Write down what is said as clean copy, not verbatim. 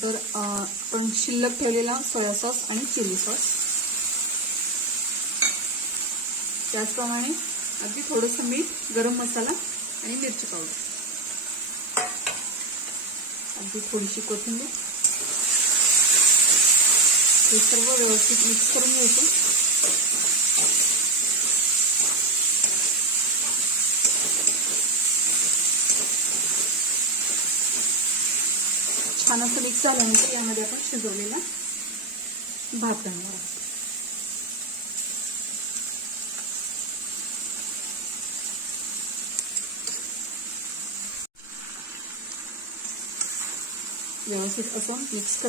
त्यानंतर आपण शिल्लक ठेवलेला सोया सॉस आणि चिली सॉस, त्याचप्रमाणे अगदी थोडंसं मीठ, गरम मसाला आणि मिरची पावडर, अगदी थोडीशी कोथिंबीर, हे सर्व व्यवस्थित मिक्स करून घ्यायचं. छान असं मिक्स झाल्यानंतर यामध्ये आपण शिजवलेला भात घालणार आहोत. व्यवस्थित असं मिक्स